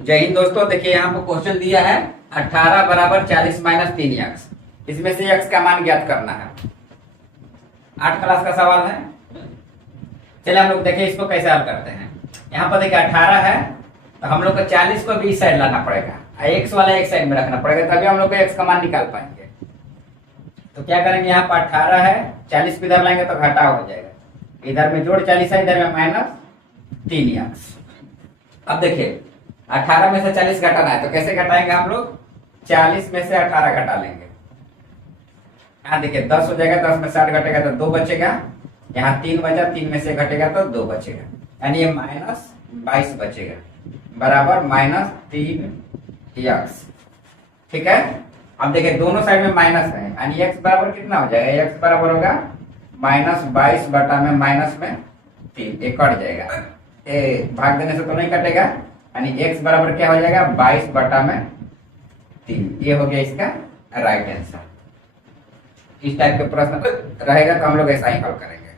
जय हिंद दोस्तों। देखिए यहाँ पर क्वेश्चन दिया है 18 बराबर 40 माइनस 3x। इसमें से x का मान ज्ञात करना है। 8 क्लास का सवाल है। चलिए हम लोग देखिए इसको कैसे हल करते हैं। यहाँ पर देखिए 18 है तो हम लोग को 40 को भी इस साइड लाना पड़ेगा, x वाला एक साइड में रखना पड़ेगा, तभी हम लोग को x का मान निकाल पाएंगे। तो क्या करेंगे, यहाँ पर 18 है, 40 को इधर लाएंगे तो घटाव हो जाएगा, इधर में जोड़ 40 है, इधर में माइनस 3x। अब देखिए 18 में से 40 घटाना है तो कैसे घटाएंगे हम लोग, 40 में से 18 घटा लेंगे। यहाँ देखिए 10 हो जाएगा, 10 में 60 घटेगा तो 2 बचेगा, यहाँ 3 बचा, 3 में से घटेगा तो 2 बचेगा, यानी ये माइनस 22 बचेगा बराबर माइनस 3x। ठीक है। अब देखिए दोनों साइड में माइनस है, यानी x बराबर कितना हो जाएगा, x बराबर होगा माइनस 22 बटा में माइनस में 3, ये कट जाएगा, भाग देने से तो नहीं कटेगा, यानी x बराबर क्या हो जाएगा 22 बटा में 3। ये हो गया इसका राइट आंसर। इस टाइप के प्रश्न रहेगा तो हम लोग ऐसा ही हल करेंगे।